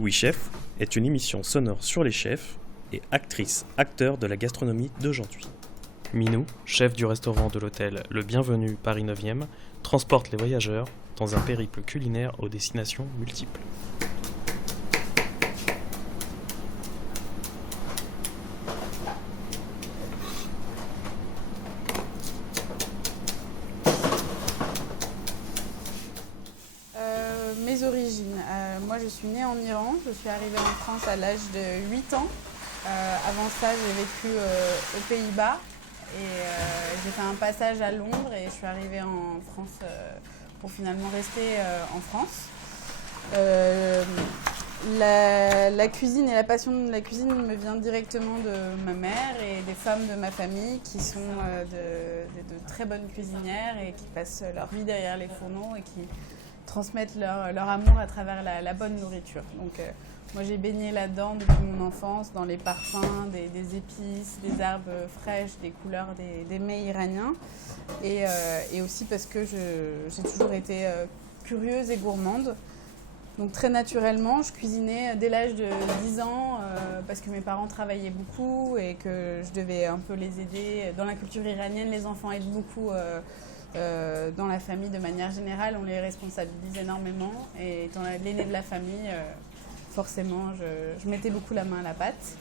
Oui Chef est une émission sonore sur les chefs et actrices, acteurs de la gastronomie d'aujourd'hui. Minou, chef du restaurant de l'hôtel Le Bienvenu Paris 9e, transporte les voyageurs dans un périple culinaire aux destinations multiples. Mes origines. Moi, je suis née en Iran. Je suis arrivée en France à l'âge de 8 ans. Avant ça, j'ai vécu aux Pays-Bas et j'ai fait un passage à Londres et je suis arrivée en France pour finalement rester en France. La cuisine et la passion de la cuisine me vient directement de ma mère et des femmes de ma famille qui sont de très bonnes cuisinières et qui passent leur vie derrière les fourneaux et qui transmettent leur amour à travers la bonne nourriture. Donc moi j'ai baigné là-dedans depuis mon enfance, dans les parfums, des épices, des herbes fraîches, des couleurs des mets iraniens et aussi parce que j'ai toujours été curieuse et gourmande. Donc très naturellement, je cuisinais dès l'âge de 10 ans parce que mes parents travaillaient beaucoup et que je devais un peu les aider. Dans la culture iranienne, les enfants aident beaucoup dans la famille de manière générale, on les responsabilise énormément et étant l'aîné de la famille, forcément, je mettais beaucoup la main à la pâte.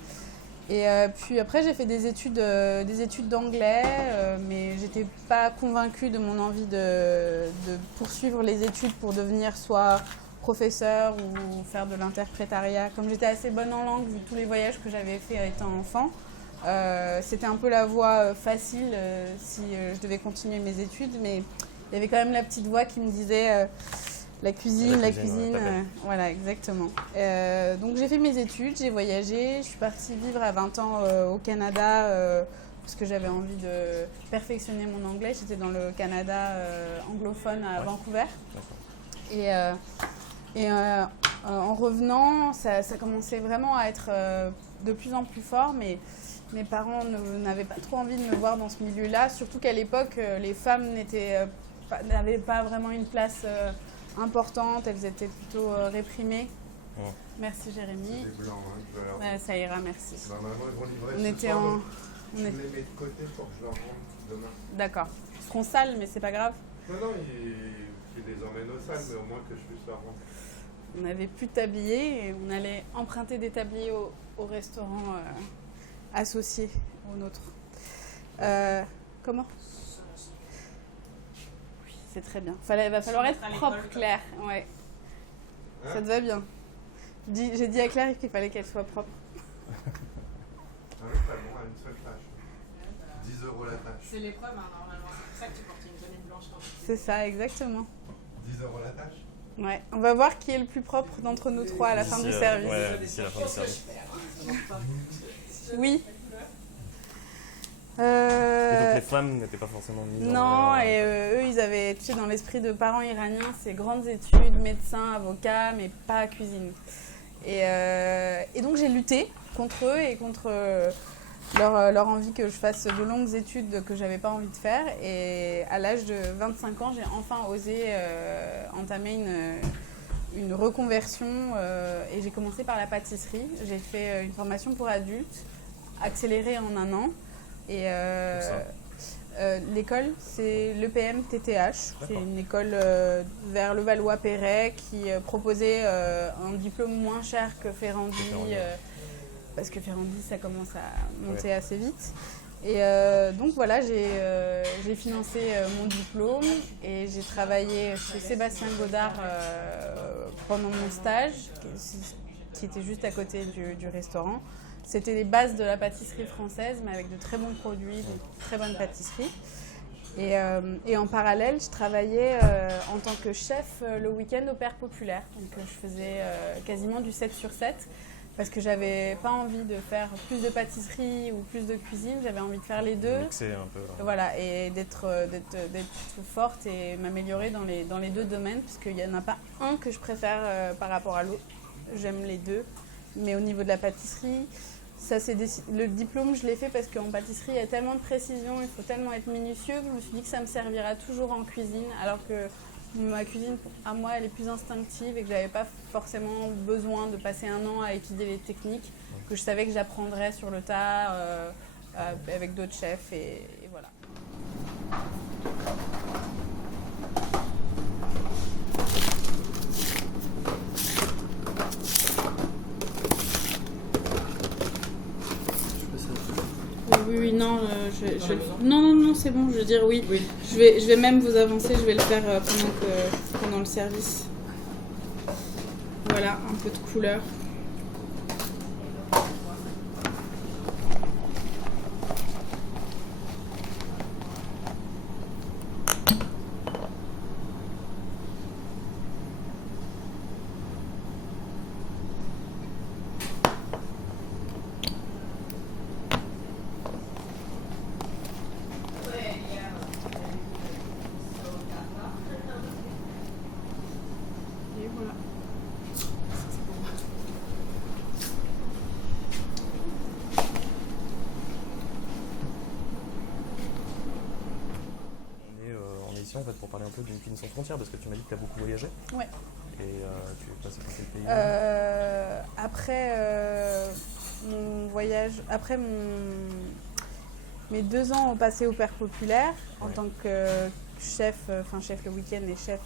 Et puis après, j'ai fait des études d'anglais, mais j'étais pas convaincue de mon envie de poursuivre les études pour devenir soit professeur ou faire de l'interprétariat. Comme j'étais assez bonne en langue, vu tous les voyages que j'avais fait étant enfant, c'était un peu la voie facile si je devais continuer mes études, mais il y avait quand même la petite voix qui me disait la cuisine. Voilà, exactement. Donc j'ai fait mes études, j'ai voyagé, je suis partie vivre à 20 ans au Canada parce que j'avais envie de perfectionner mon anglais. J'étais dans le Canada anglophone à Vancouver. Et en revenant, ça commençait vraiment à être de plus en plus fort, mais mes parents n'avaient pas trop envie de me voir dans ce milieu-là, surtout qu'à l'époque, les femmes n'avaient pas vraiment une place importante, elles étaient plutôt réprimées. Oh. Merci Jérémy. C'est blanc, hein, Ça ira, merci. maman, ils vont livrer On ce était soir, en... donc on je est- les mets de côté pour que je leur rende demain. D'accord. Ils seront sales, mais c'est pas grave. Non, qu'ils les emmènent aux salles, mais au moins que je puisse leur rendre. On n'avait plus de tablier et on allait emprunter des tabliers au restaurant associé au nôtre. Comment ? Oui, c'est très bien. Il va falloir être propre, Claire. Ouais. Hein ? Ça te va bien. J'ai dit à Claire qu'il fallait qu'elle soit propre. Ah oui, pas bon, à une seule tâche. 10 € la tâche. C'est l'épreuve, hein, normalement. C'est pour ça que tu portes une tenue blanche. C'est ça, exactement. 10 € la tâche. Ouais. On va voir qui est le plus propre d'entre nous trois à la fin du service. Ouais, d'ici la fin du service. Oui. Et donc les femmes n'étaient pas forcément mises en Non, valeur. et eux, ils avaient, tu sais, dans l'esprit de parents iraniens, ces grandes études, médecins, avocats, mais pas cuisine. Et donc j'ai lutté contre eux et contre leur envie que je fasse de longues études que j'avais pas envie de faire. Et à l'âge de 25 ans, j'ai enfin osé entamer une reconversion et j'ai commencé par la pâtisserie. J'ai fait une formation pour adultes, accélérée en 1 an. Et l'école, c'est l'EPM TTH. C'est une école vers le Valois-Perret qui proposait un diplôme moins cher que Ferrandi, parce que Ferrandi, ça commence à monter assez vite. Et donc voilà, j'ai financé mon diplôme et j'ai travaillé chez Sébastien Godard pendant mon stage, qui était juste à côté du restaurant. C'était les bases de la pâtisserie française, mais avec de très bons produits, de très bonnes pâtisseries. Et en parallèle, je travaillais en tant que chef le week-end au Père Populaire. Donc je faisais quasiment du 7 sur 7 parce que j'avais pas envie de faire plus de pâtisserie ou plus de cuisine, j'avais envie de faire les deux. Mixer un peu. Voilà, et d'être forte et m'améliorer dans les deux domaines, parce qu'il n'y en a pas un que je préfère par rapport à l'autre. J'aime les deux. Mais au niveau de la pâtisserie, le diplôme, je l'ai fait parce qu'en pâtisserie, il y a tellement de précision, il faut tellement être minutieux que je me suis dit que ça me servira toujours en cuisine, alors que ma cuisine, à moi, elle est plus instinctive et que j'avais pas forcément besoin de passer un an à étudier les techniques, que je savais que j'apprendrais sur le tas avec d'autres chefs et voilà. Oui, non, non, c'est bon, je veux dire oui. Je vais même vous avancer, je vais le faire pendant le service. Voilà, un peu de couleur. Et voilà. On est ici en fait pour parler un peu d'une cuisine sans frontières parce que tu m'as dit que tu as beaucoup voyagé. Ouais. Et tu es passé par quel pays? Après mon voyage, mes 2 ans passés au Père Populaire en tant que chef le week-end et chef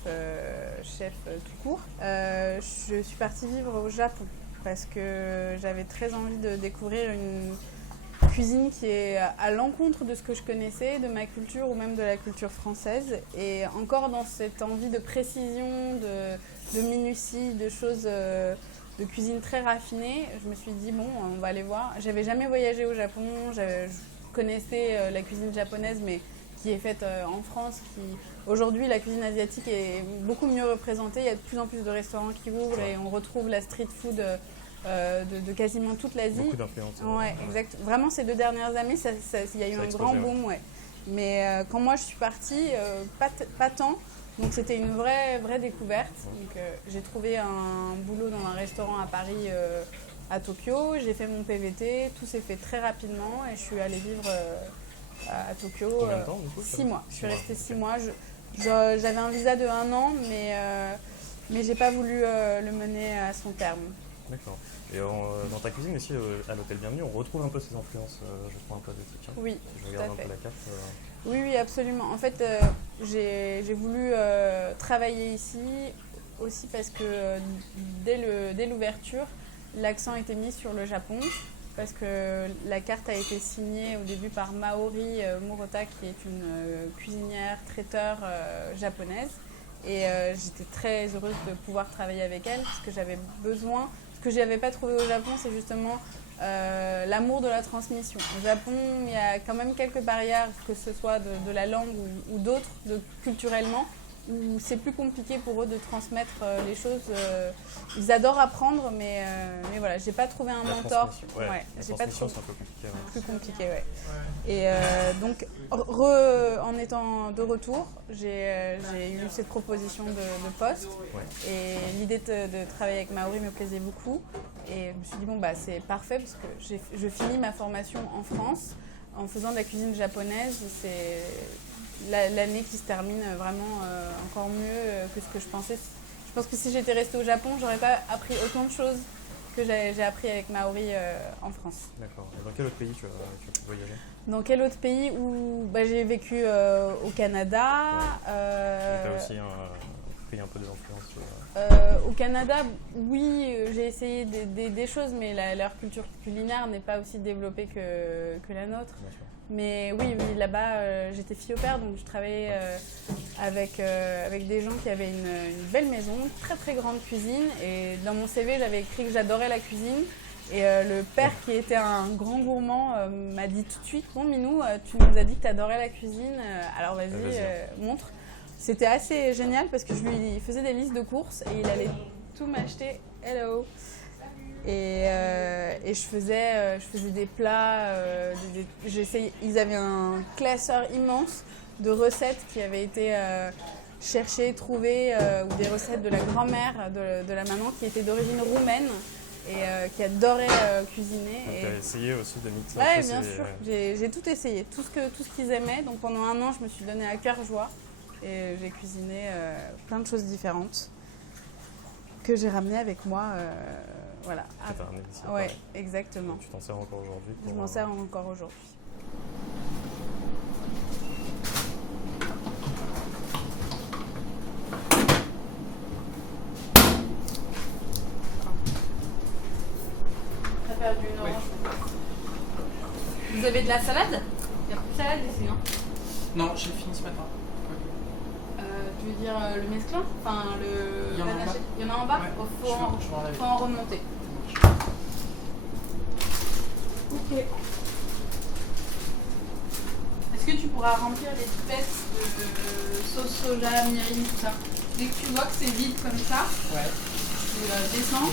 tout court, je suis partie vivre au Japon parce que j'avais très envie de découvrir une cuisine qui est à l'encontre de ce que je connaissais, de ma culture ou même de la culture française. Et encore dans cette envie de précision, de minutie, de choses, de cuisine très raffinée, je me suis dit bon, on va aller voir. J'avais jamais voyagé au Japon, je connaissais la cuisine japonaise, mais qui est faite en France. Aujourd'hui, la cuisine asiatique est beaucoup mieux représentée. Il y a de plus en plus de restaurants qui ouvrent et on retrouve la street food de quasiment toute l'Asie. Beaucoup d'influence. Ouais, exact. Vraiment, ces 2 dernières années, il y a eu un grand boom. Ouais. Mais quand moi je suis partie, pas tant. Donc c'était une vraie découverte. Donc, j'ai trouvé un boulot dans un restaurant à Paris, à Tokyo. J'ai fait mon PVT. Tout s'est fait très rapidement et je suis allée vivre à Tokyo. Combien de temps, du coup, 6 mois. Je suis restée 6 ok. mois. J'avais un visa de 1 an, mais j'ai pas voulu le mener à son terme. D'accord. Et dans ta cuisine aussi, à l'hôtel Bienvenue, on retrouve un peu ces influences, je prends un peu asiatiques. Oui, Je tout regarde à un fait. peu la carte. Oui, absolument. En fait, j'ai voulu travailler ici aussi parce que dès l'ouverture, l'accent était mis sur le Japon parce que la carte a été signée au début par Maori Murota, qui est une cuisinière, traiteur japonaise. Et j'étais très heureuse de pouvoir travailler avec elle parce que j'avais besoin. Ce que je n'avais pas trouvé au Japon, c'est justement l'amour de la transmission. Au Japon, il y a quand même quelques barrières, que ce soit de la langue ou d'autres, culturellement, où c'est plus compliqué pour eux de transmettre les choses. Ils adorent apprendre, mais voilà, j'ai pas trouvé un mentor. La J'ai pas transmission, trouvé c'est un peu compliqué. plus compliqué, ouais. Et donc, en étant de retour, j'ai eu cette proposition de poste. Ouais. Et l'idée de travailler avec Maori me plaisait beaucoup. Et je me suis dit, bon, bah, c'est parfait parce que je finis ma formation en France en faisant de la cuisine japonaise. C'est l'année qui se termine vraiment encore mieux que ce que je pensais. Je pense que si j'étais restée au Japon, j'aurais pas appris autant de choses que j'ai appris avec Maori en France. D'accord. Et dans quel autre pays tu as pu voyager? Dans quel autre pays où j'ai vécu au Canada. Tu as aussi pris un peu des influences Au Canada, oui, j'ai essayé des choses, mais leur culture culinaire n'est pas aussi développée que la nôtre. bien sûr. Mais oui, là-bas, j'étais fille au père, donc je travaillais avec des gens qui avaient une belle maison, très très grande cuisine. Et dans mon CV, j'avais écrit que j'adorais la cuisine. Et le père, qui était un grand gourmand, m'a dit tout de suite, bon Minou, tu nous as dit que tu adorais la cuisine, alors vas-y, montre. C'était assez génial parce que je lui faisais des listes de courses et il allait tout m'acheter. Hello. Et je faisais des plats. Ils avaient un classeur immense de recettes qui avaient été cherchées, trouvées, ou des recettes de la grand-mère de la maman qui était d'origine roumaine et qui adorait cuisiner. Tu as essayé aussi de mixer Ouais, un peu bien sûr. J'ai tout essayé, tout ce qu'ils aimaient. Donc pendant 1 an, je me suis donnée à cœur joie. Et j'ai cuisiné plein de choses différentes que j'ai ramenées avec moi. Voilà. C'est un ici. Ouais, exactement. Tu t'en sers encore aujourd'hui Je m'en sers encore aujourd'hui. T'as perdu une orange. Vous avez de la salade? Il y a plus de salade ici, non? Non, j'ai fini ce matin. Tu veux dire le mesclun? Enfin, le... Il y en a en bas. Il y en a en bas? Ouais. Faut, Je vais enlever. faut en remonter. Ok. Est-ce que tu pourras remplir les pipettes de sauce soja, mirin, tout ça? Dès que tu vois que c'est vide comme ça, Ouais. tu descends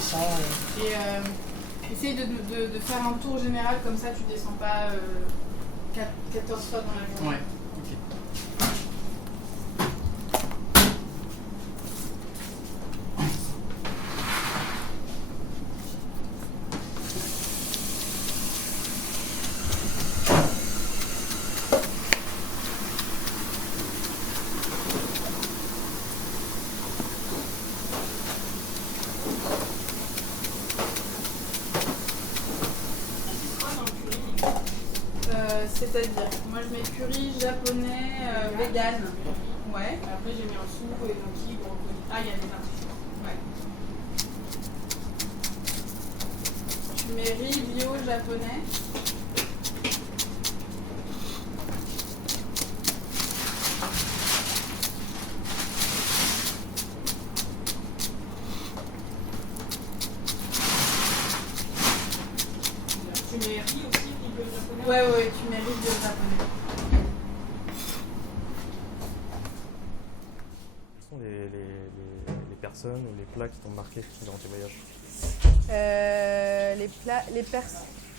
et essaye de faire un tour général comme ça, tu descends pas 14 fois dans la journée. Ouais. Ok. C'est-à-dire, moi je mets curry japonais, vegan. Ouais. Après, j'ai mis un sou, enoki, brocoli. Ah, il y a des artichauts. Ouais. Tu mets riz bio japonais. Tu mets riz aussi, riz bleu japonais? Ouais, tu mets riz bio japonais. Quelles sont les personnes ou les plats qui t'ont marqué durant tes voyages?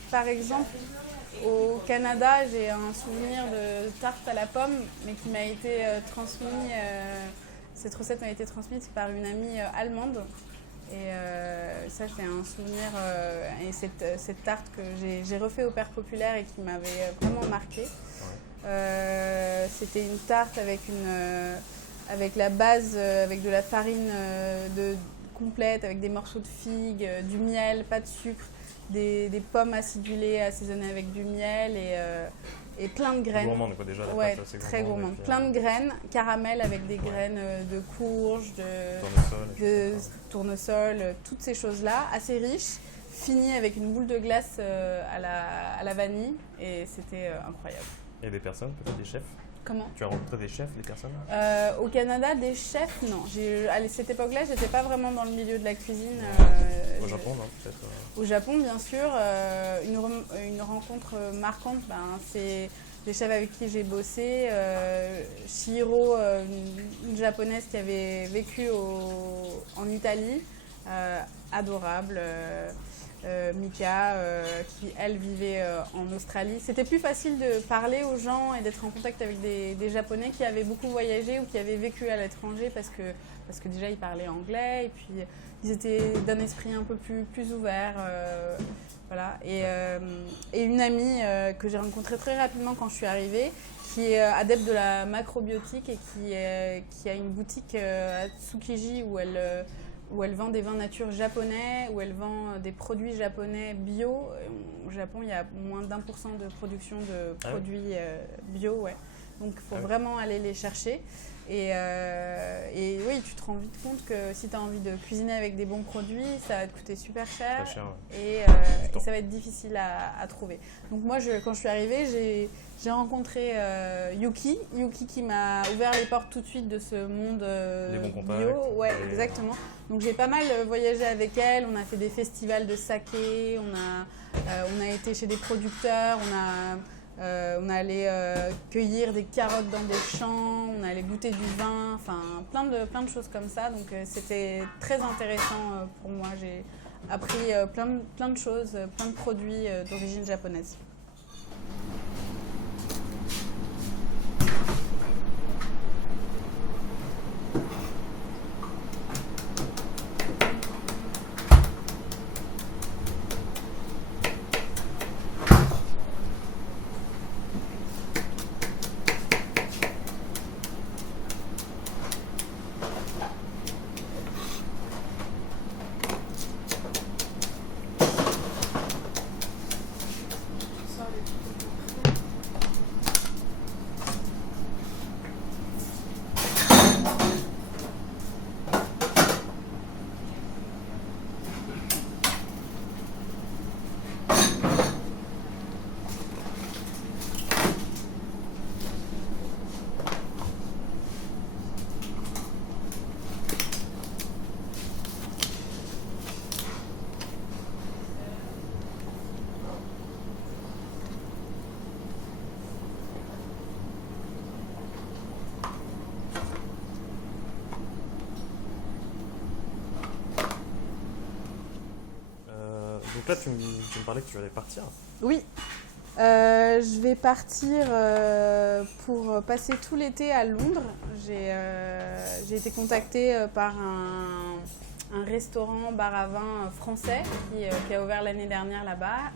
Par exemple, au Canada, j'ai un souvenir de tarte à la pomme, mais qui m'a été transmis. Cette recette m'a été transmise par une amie allemande. Et ça, c'est un souvenir. Et cette tarte que j'ai refait au Père Populaire et qui m'avait vraiment marqué. Ouais. C'était une tarte avec la base, avec de la farine complète, avec des morceaux de figues, du miel, pas de sucre, des pommes acidulées, assaisonnées avec du miel et plein de graines. Gourmande, quoi, déjà, la ouais, pâte, c'est très gourmande. Puis, plein de graines, caramel avec des graines de courge, de tournesol, toutes ces choses-là, assez riches, finies avec une boule de glace à la vanille, et c'était incroyable. Et des personnes, peut-être des chefs? Comment? Tu as rencontré des chefs, des personnes? Au Canada, des chefs, non. À cette époque-là, j'étais pas vraiment dans le milieu de la cuisine. Au Japon, non, peut-être Au Japon, bien sûr. Une rencontre marquante, c'est les chefs avec qui j'ai bossé. Chihiro, une japonaise qui avait vécu en Italie, adorable. Mika, qui elle vivait en Australie. C'était plus facile de parler aux gens et d'être en contact avec des Japonais qui avaient beaucoup voyagé ou qui avaient vécu à l'étranger parce que déjà ils parlaient anglais et puis ils étaient d'un esprit un peu plus ouvert. Voilà. Et une amie que j'ai rencontrée très rapidement quand je suis arrivée, qui est adepte de la macrobiotique et qui a une boutique à Tsukiji où elle vend des vins nature japonais, où elle vend des produits japonais bio. Au Japon, il y a moins d'1% de production de produits bio, ouais. Donc, il faut vraiment aller les chercher. Et oui, tu te rends vite compte que si tu as envie de cuisiner avec des bons produits, ça va te coûter super cher, et ça va être difficile à trouver. Donc moi, quand je suis arrivée, j'ai rencontré Yuki qui m'a ouvert les portes tout de suite de ce monde bio. Ouais, exactement. Donc j'ai pas mal voyagé avec elle, on a fait des festivals de saké, on a été chez des producteurs, on allait cueillir des carottes dans des champs, on allait goûter du vin, enfin plein de choses comme ça. Donc c'était très intéressant pour moi. J'ai appris plein de choses, plein de produits d'origine japonaise. Donc là, tu me parlais que tu allais partir. Oui, je vais partir pour passer tout l'été à Londres. J'ai été contactée par un restaurant bar à vin français qui a ouvert l'année dernière là-bas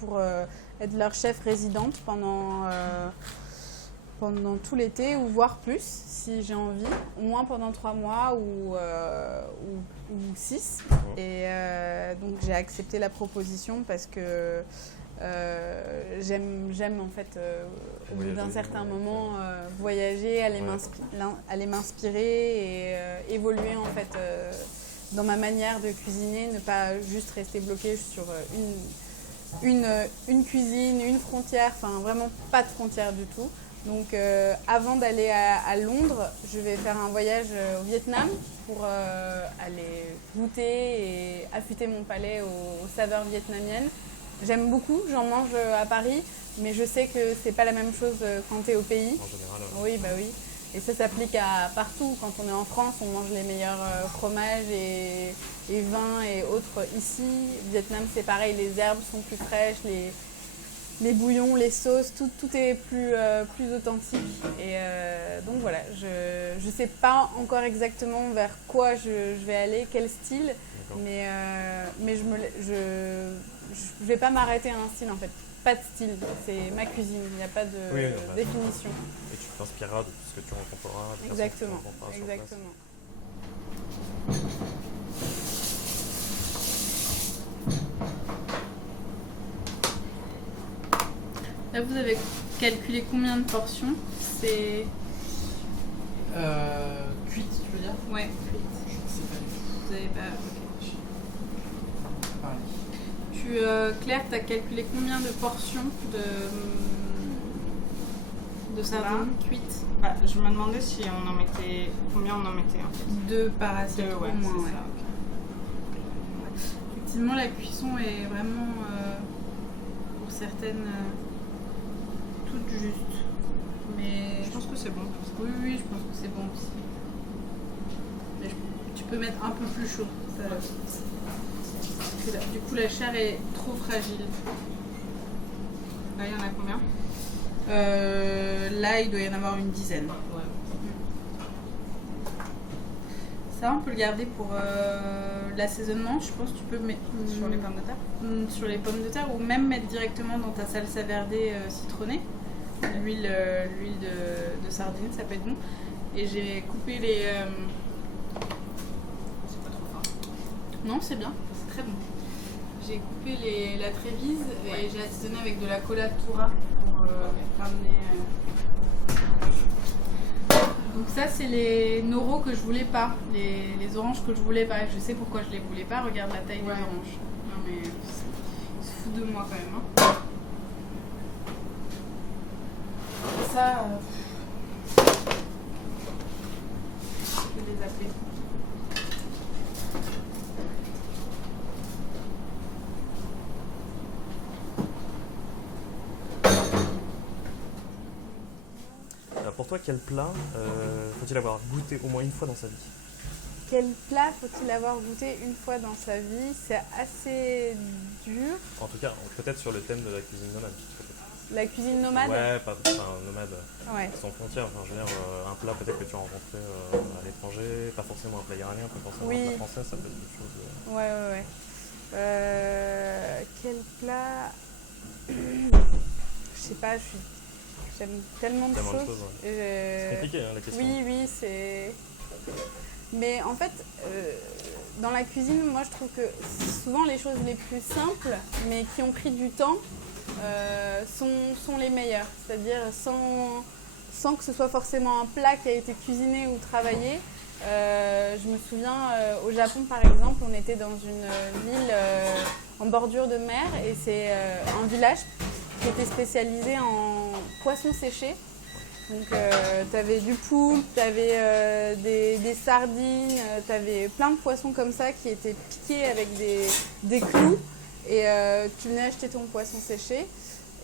pour être leur chef résidente pendant tout l'été ou voire plus si j'ai envie, au moins pendant 3 mois ou 6. Et donc j'ai accepté la proposition parce que j'aime en fait au bout d'un certain moment voyager, aller m'inspirer et évoluer en fait dans ma manière de cuisiner, ne pas juste rester bloquée sur une cuisine, une frontière, enfin vraiment pas de frontière du tout. Donc avant d'aller à Londres, je vais faire un voyage au Vietnam pour aller goûter et affûter mon palais aux saveurs vietnamiennes. J'aime beaucoup, j'en mange à Paris, mais je sais que c'est pas la même chose quand tu es au pays. En général. Oui, bah oui. Et ça s'applique à partout. Quand on est en France, on mange les meilleurs fromages et vins et autres ici. Au Vietnam, c'est pareil, les herbes sont plus fraîches, les bouillons, les sauces, tout est plus authentique. Et donc voilà, je ne sais pas encore exactement vers quoi je vais aller, quel style, mais je vais pas m'arrêter à un style en fait. Pas de style, c'est ma cuisine, il n'y a pas de définition. Et tu t'inspireras de tout ce que tu rencontreras. Exactement, sur place. exactement. Là, vous avez calculé combien de portions? C'est... Cuite, tu veux dire? Ouais, cuite. Je ne sais pas du tout. Vous avez pas... Ok. Pareil. Claire, tu as calculé combien de portions de sardines cuites? Bah, je me demandais si on en mettait... Combien on en mettait en fait? 2 par assiette Ouais, au moins, c'est ouais. ça. Ok. Effectivement, la cuisson est vraiment, pour certaines, toute juste. Mais Je pense que c'est bon comme ça. oui, oui, je pense que c'est bon aussi. Mais tu peux mettre un peu plus chaud. Parce que là, du coup, la chair est trop fragile. Là, il y en a combien? Là, il doit y en avoir une dizaine. Ouais. Ça, on peut le garder pour l'assaisonnement. Je pense que tu peux mettre Sur les pommes de terre? sur les pommes de terre ou même mettre directement dans ta salsa verde citronnée. L'huile de sardine, ça peut être bon. Et j'ai coupé les... C'est pas trop fort. Non, c'est bien, c'est très bon. J'ai coupé la trévise et j'ai assaisonné avec de la cola Toura pour ramener... Donc ça, c'est les noros que je voulais pas, les oranges que je voulais pas. Je sais pourquoi je les voulais pas, regarde la taille des oranges. Non mais ils se foutent de moi quand même. Hein. Ça, je vais les appeler. Pour toi, quel plat faut-il avoir goûté au moins une fois dans sa vie? Quel plat faut-il avoir goûté une fois dans sa vie? C'est assez dur. En tout cas, peut-être sur le thème de la cuisine nomade. Peut-être. La cuisine nomade? Ouais, pas nomade, Ouais. sans frontières. Enfin, je veux dire, un plat peut-être que tu as rencontré à l'étranger, pas forcément un plat iranien, pas forcément un plat français, ça peut être quelque chose. Ouais. Quel plat? Je sais pas, j'aime tellement de choses. C'est compliqué hein, la question. Oui, c'est... Mais en fait, dans la cuisine, moi je trouve que souvent les choses les plus simples, mais qui ont pris du temps, sont les meilleures. C'est-à-dire sans que ce soit forcément un plat qui a été cuisiné ou travaillé. Je me souviens, au Japon par exemple, on était dans une ville en bordure de mer et c'est un village qui était spécialisé en poissons séchés. Donc tu avais du poulpe, tu avais des sardines, tu avais plein de poissons comme ça qui étaient piqués avec des clous et tu venais acheter ton poisson séché.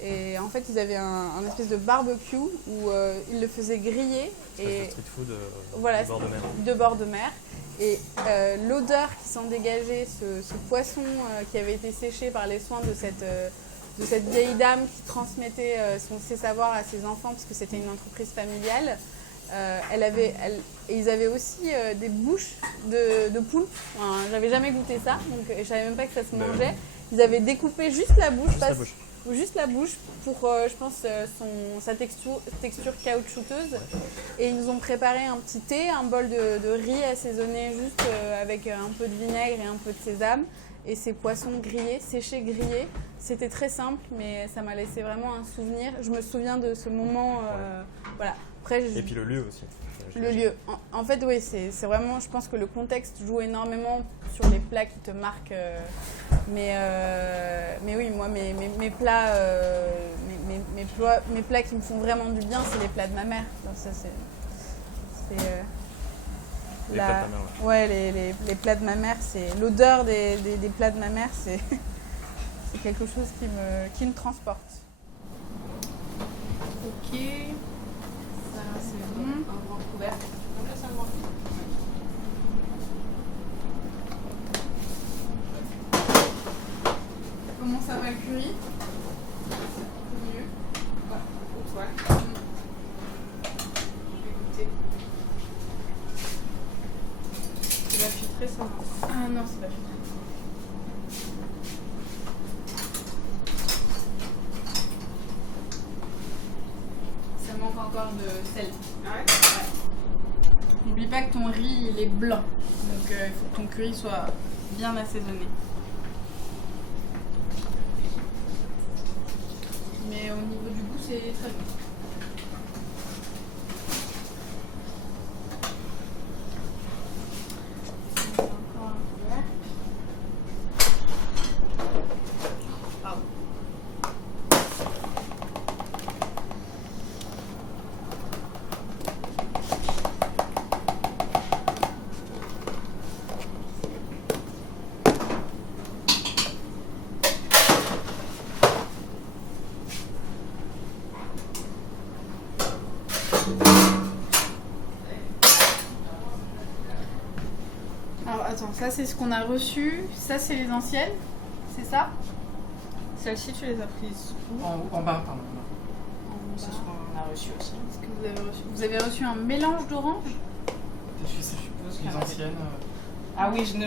Et en fait, ils avaient un espèce de barbecue où ils le faisaient griller. Et street food voilà, de bord de mer. De bord de mer. Et l'odeur qui s'en dégageait, ce poisson qui avait été séché par les soins de cette vieille dame qui transmettait ses savoirs à ses enfants, parce que c'était une entreprise familiale. Et ils avaient aussi des bouches de poulpe. Enfin, j'avais jamais goûté ça, donc je savais même pas que ça se mangeait. Ils avaient découpé juste la bouche, juste la bouche pour, je pense, sa texture caoutchouteuse. Et ils nous ont préparé un petit thé, un bol de riz assaisonné juste avec un peu de vinaigre et un peu de sésame. Et ces poissons grillés, séchés grillés. C'était très simple, mais ça m'a laissé vraiment un souvenir. Je me souviens de ce moment. Voilà. Après, Et puis le lieu aussi. Le lieu. En fait, oui, c'est vraiment, je pense que le contexte joue énormément sur les plats qui te marquent. Mais oui, moi, mes plats, mes plats qui me font vraiment du bien, c'est les plats de ma mère. Donc, ça, c'est Les plats de ta mère, ouais, les plats de ma mère, c'est l'odeur des plats de ma mère, c'est quelque chose qui me transporte. Ok. Ça, c'est bon. Un grand couvert. On laisse un grand Comment ça va le curry? Mieux. Ouais. Je vais goûter. Tu l'as filtré ça? Ah non, c'est pas filtré. Ça manque encore de sel. Ah ouais? N'oublie pas que ton riz il est blanc, donc il faut que ton curry soit bien assaisonné. Mais au niveau du goût, c'est très bon. Encore un couvert. Pardon. Alors attends, ça c'est ce qu'on a reçu, ça c'est les anciennes, c'est ça? Celle-ci, tu les as prises où? En bas, pardon. C'est ce qu'on a reçu aussi. Qu'est-ce que vous avez reçu? Vous avez reçu un mélange d'orange? Je suppose les anciennes. Ah oui, j'ai remis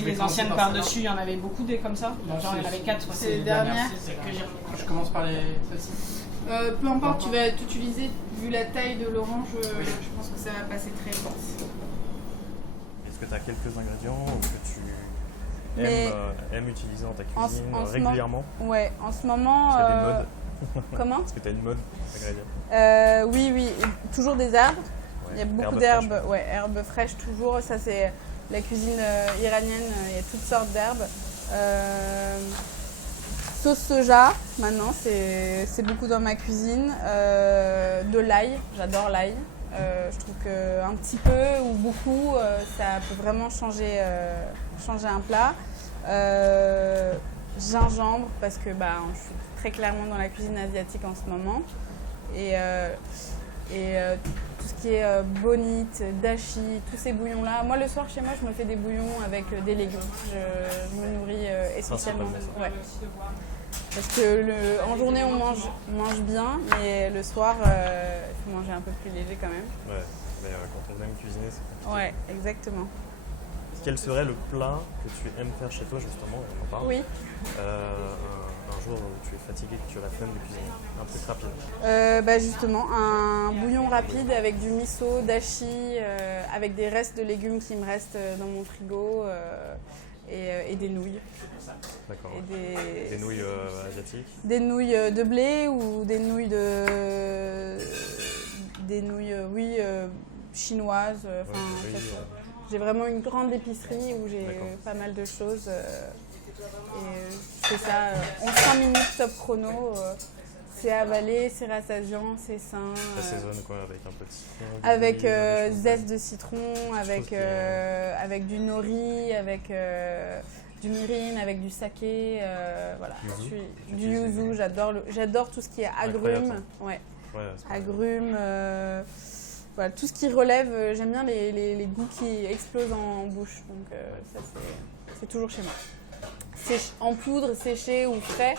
Je vais les commencer anciennes par par-dessus, il y en avait beaucoup des comme ça. Non, Genre il y en avait 4. c'est les dernières. C'est que j'ai remis. Je commence par les celles-ci. Peu importe, tu vas t'utiliser, vu la taille de l'orange, Oui. je pense que ça va passer très vite. Est-ce que tu as quelques ingrédients que tu Mais aimes utiliser dans ta en cuisine ce régulièrement? Ouais, en ce moment. Est-ce qu'il y a des modes? Comment? Est-ce que tu as une mode d'ingrédients? Oui, toujours des herbes. Ouais. Il y a beaucoup Herbes d'herbes, fraîches. ouais, herbes fraîches toujours. Ça, c'est la cuisine iranienne, il y a toutes sortes d'herbes. Sauce soja, maintenant, c'est beaucoup dans ma cuisine. De l'ail, j'adore l'ail. Je trouve qu'un petit peu ou beaucoup, ça peut vraiment changer un plat. Gingembre, parce que je suis très clairement dans la cuisine asiatique en ce moment. Et tout ce qui est bonite, dashi, tous ces bouillons-là. Moi, le soir, chez moi, je me fais des bouillons avec des légumes. Je me nourris essentiellement. Ouais. Parce que en journée, on mange bien, mais le soir, il faut manger un peu plus léger quand même. Ouais, mais quand on aime cuisiner, c'est compliqué. Ouais, exactement. Quel serait le plat que tu aimes faire chez toi, justement? On en parle. Oui. Un jour où tu es fatigué, que tu as la flemme de cuisiner. Un truc rapide. Justement, un bouillon rapide avec du miso, dashi, avec des restes de légumes qui me restent dans mon frigo et des nouilles. D'accord. Et Des nouilles asiatiques? Des nouilles de blé ou des nouilles chinoises. Oui, J'ai vraiment une grande épicerie où j'ai D'accord. pas mal de choses. Et je fais ça en 5 minutes top chrono. C'est avalé, c'est rassasiant, c'est sain. T'assaisonnes quoi? Avec un peu de citron? Avec des choses zeste de citron, avec du nori, avec du mirin, avec du saké. Voilà. Yuzu. Du yuzu, j'adore tout ce qui est agrumes. Après, Ouais. Ouais, c'est pas- Agrumes. voilà, tout ce qui relève, j'aime bien les goûts qui explosent en bouche. Donc ça, c'est toujours chez moi. En poudre, séché ou frais.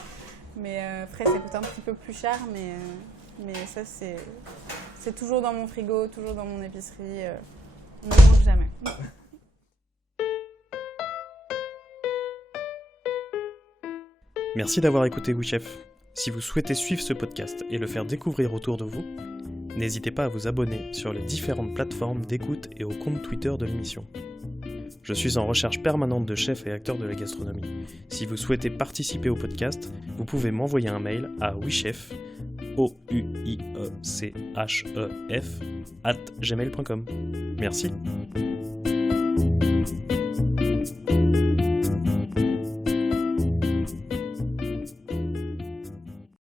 Mais frais, ça coûte un petit peu plus cher. Mais ça, c'est toujours dans mon frigo, toujours dans mon épicerie. On ne mange jamais. Merci d'avoir écouté Oui Chef. Si vous souhaitez suivre ce podcast et le faire découvrir autour de vous, n'hésitez pas à vous abonner sur les différentes plateformes d'écoute et au compte Twitter de l'émission. Je suis en recherche permanente de chefs et acteurs de la gastronomie. Si vous souhaitez participer au podcast, vous pouvez m'envoyer un mail à ouichef, ouiechef, @gmail.com. Merci.